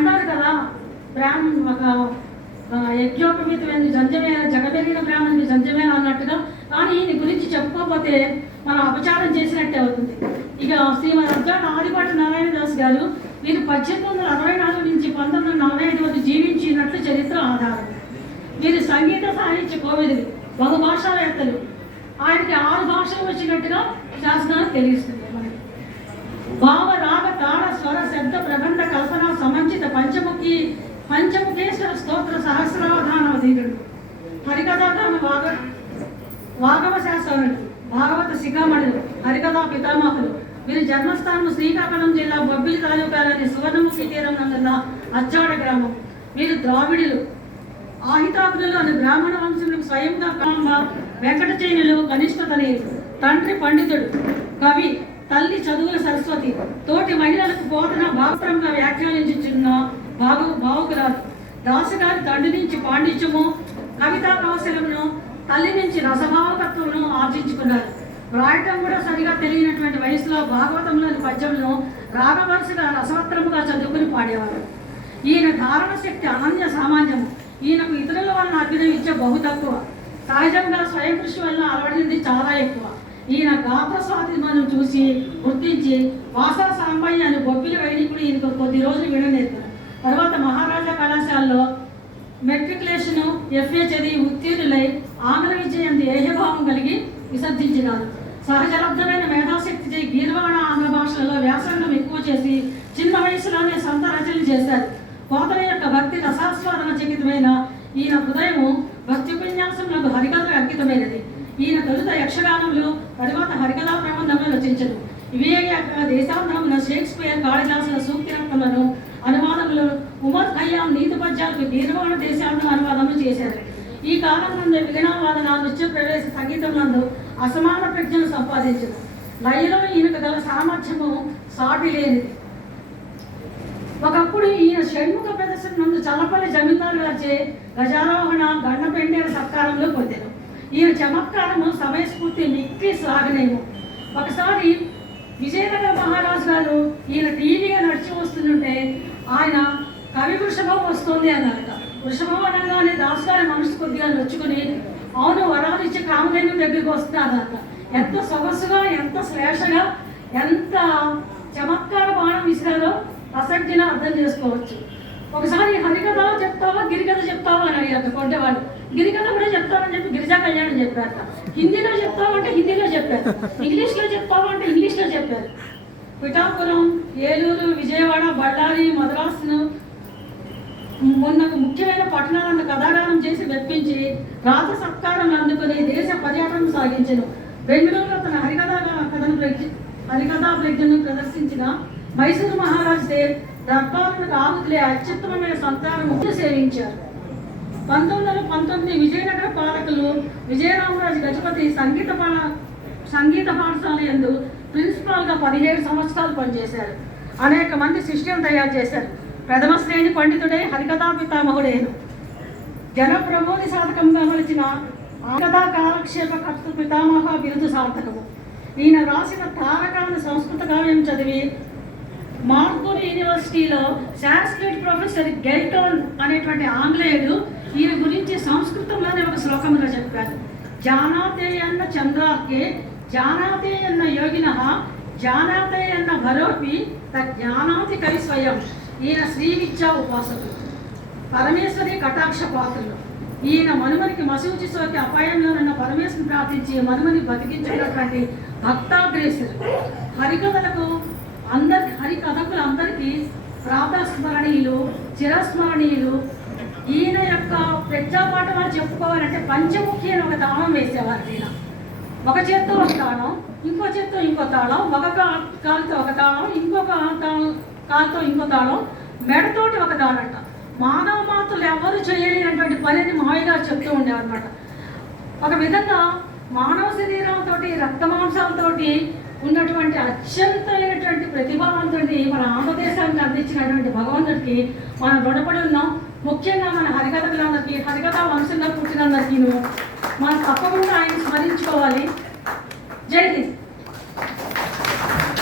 అంటారు కదా బ్రాహ్మణ్ ఒక యజ్ఞోపవీతమైన జంజమేన జగబెరిగిన బ్రాహ్మణుని జంజమేన అన్నట్టుగా. కానీ ఈయన గురించి చెప్పుకోకపోతే మనం అపచారం చేసినట్టే అవుతుంది. ఇక శ్రీమద్ అర్జాన్ ఆదిపాటి నారాయణ దాస్ గారు వీరు పద్దెనిమిది వందల అరవై నాలుగు నుంచి పంతొమ్మిది వందల నలభై ఐదు వరకు జీవించినట్లు చరిత్ర ఆధారం. వీరు సంగీత సాహిత్య కోవిదులు బహుభాషావేత్తలు. ఆయనకి ఆరు భాషలు వచ్చినట్టుగా శాసనాలు తెలియస్తుంది మనకి భావ వాగవ శాస్త్రులు భాగవత శిఖామణులు హరికథా పితామహులు. వీరి జన్మస్థానం శ్రీకాకుళం జిల్లా బొబ్బిలి తాలూకాలోని సువర్ణముఖి తీరం నందున్న అచ్చాడ గ్రామం. వీరు ద్రావిడులు. ఆహితాకులు అనే బ్రాహ్మణ వంశంలో స్వయంగా కాంబ వెంకట చైనులు కనిష్ట తనయులు. తండ్రి పండితుడు కవి తల్లి చదువుల సరస్వతి. తోటి మహిళలకు బోధన భాగప్రంగా వ్యాఖ్యానించుచున్న భాగ భావుకురాలు. దాసగారి తండ్రి నుంచి పాండిత్యము కవితా కౌశలమును తల్లి నుంచి రసభావకత్వమును ఆర్జించుకున్నారు. రాయటం కూడా సరిగా తెలియనటువంటి వయసులో భాగవతంలోని పద్యములను రాగవరుసగా రసవత్రముగా చదువుకుని పాడేవారు. ఈయన ధారణ శక్తి అనన్య సామాన్యము. ఈయనకు ఇతరుల వలన అభ్యుదయం ఇచ్చే బహు తక్కువ. సహజంగా స్వయం కృషి వలన అలవడింది చాలా ఎక్కువ. ఈయన గాత్ర స్వాతిమను చూసి గుర్తించి వాసా సాంబయ్య అని బొబ్బిలి వైదికుడు ఈయనకు కొద్ది రోజులు విననేర్పారు. తర్వాత మహారాజా కళాశాలలో మెట్రికులేషన్ ఎఫ్ఏ చదివి ఉత్తీర్ణులై ఆంగ్ల విద్య ఏహభావం కలిగి విసర్జించినారు. సహజలబ్ధమైన మేధాశక్తిచే గీర్వాణ ఆంగ్ల భాషలలో వ్యాసంగం ఎక్కువ చేసి చిన్న వయసులోనే సొంత రచనలు చేశారు. కోతల యొక్క భక్తి రసాస్వాదన చకితమైన ఈయన హృదయము భక్తి ఉపన్యాసములకు హరికథ అంకితమైనది. ఈయన తొలుత యక్షగానంలో తరువాత హరికథా ప్రబంధంలో రచించను. ఇవే కాక దేశాంతరమున షేక్స్పియర్ కాళిదాసుల సూక్తి రత్నములను ఉమర్ ఖయ్యాం నీతి పద్యాలకు గీర్వాణ దేశాంతర అనువాదములు చేశారు. ఈ కాలం నందు విఘ్నావాదన నృత్య ప్రవేశ సంగీతం నందు అసమాన ప్రజ్ఞను సంపాదించారు లయలో ఈయనకు గల సామర్థ్యము సాటి లేనిది ఒకప్పుడు ఈయన షణ్ముఖ ప్రదర్శన నందు చల్లపల్లి జమీందారు గారిచే గజారోహణ గండపెండేల సత్కారంలో పొందారు. ఈయన చమత్కారము సమయస్ఫూర్తి మిక్కి సాగనేము. ఒకసారి విజయనగర మహారాజు గారు ఈయన టీవీగా ఆయన కవి వృషభం వస్తుంది అన్నారట. వృషభం అనగానే దాసు గారి మనసు కొద్దిగా నొచ్చుకుని అవును వరాలు ఇచ్చే కామధేను దగ్గరికి వస్తున్నారట. ఎంత సొగసుగా ఎంత శ్లేషగా ఎంత చమత్కార బాణం విసిరారో ప్రసక్తిని అర్థం చేసుకోవచ్చు. ఒకసారి హరికథ చెప్తావా గిరికథ చెప్తావా అని అడిగారు కొంటేవాడు గిరికథ కూడా చెప్తామని చెప్పి గిరిజా కళ్యాణం చెప్పారట. హిందీలో చెప్తావంటే హిందీలో చెప్పారు. ఇంగ్లీష్లో చెప్తావంటే ఇంగ్లీష్లో చెప్పారు. పిఠాపురం ఏలూరు విజయవాడ బళ్ళారి మద్రాసును మొన్న ముఖ్యమైన పట్టణాలను కథాగానం చేసి మెప్పించి రాజ సత్కారం అందుకుని దేశ పర్యటన సాగించను. బెంగళూరులో తన హరికథా కథను హరికథా ప్రజ్ఞను ప్రదర్శించిన మైసూరు మహారాజు దేవ్ దర్బారులకు ఆహుతులే అత్యుత్తమమైన సంతానము సేవించారు. పంతొమ్మిది వందల పంతొమ్మిది విజయనగర పాలకులు విజయరామరాజు గజపతి సంగీత పాఠ సంగీత పాఠశాల యందు ప్రిన్సిపాల్గా పదిహేడు సంవత్సరాలు పనిచేశారు. అనేక మంది శిష్యులు తయారు చేశారు. ప్రథమ శ్రేణి పండితుడే హరికథా పితామహుడేను. జన ప్రబోధి సాధకంగా మలిచిన ఆకథా కాలక్షేప కర్త పితామహ బిరుదు సార్థకము. ఈయన రాసిన తారకాన్ని సంస్కృత కావ్యం చదివి మార్కూర్ యూనివర్సిటీలో సాంస్క్రిట్ ప్రొఫెసర్ గెల్టోన్ అనేటువంటి ఆంగ్లేయుడు ఈయన గురించి సంస్కృతంలోనే ఒక శ్లోకంలో చెప్పారు. జానాతేయన్న చంద్రార్కే జానాతే అన్న యోగిన జానాతే అన్న భరోపి తజ్ఞానాతి కవి స్వయం. ఈయన శ్రీ విద్యా ఉపాసకుడు పరమేశ్వరి కటాక్ష పాత్రలు. ఈయన మనుమనికి మసూచి సోకి అపాయంలో ఉన్న పరమేశ్వరిని ప్రార్థించి మనుమని బతికించినటువంటి భక్తాగ్రేసుడు హరికథలకు అందరి హరికథకులు అందరికీ ప్రాతస్మరణీయులు చిరస్మరణీయులు. ఈయన యొక్క ప్రజాపాఠాలు చెప్పుకోవాలంటే పంచముఖి అని ఒక దామం వేసేవారు ఈయన. ఒక చేత్తో ఒక తాళం ఇంకో చేత్తో ఇంకో తాళం ఒక కాలుతో ఒక తాళం ఇంకొక తాళం కాలుతో ఇంకో తాళం మెడతోటి ఒక తాళంట. మానవ మాతలు ఎవరు చేయలేనటువంటి పనిని మాయ చెప్తూ ఉండేవన్నమాట. ఒక విధంగా మానవ శరీరంతో రక్త మాంసాలతోటి ఉన్నటువంటి అత్యంతమైనటువంటి ప్రతిభావంతుడిని మన ఆంధ్రదేశానికి అందించినటువంటి భగవంతుడికి మనం రుణపడి ఉన్నాం. ముఖ్యంగా మన హరికథలందరికీ హరికథ వంశంగా పుట్టినందరికీ మనం తప్పకుండా ఆయన స్మరించుకోవాలి. జై హింద్.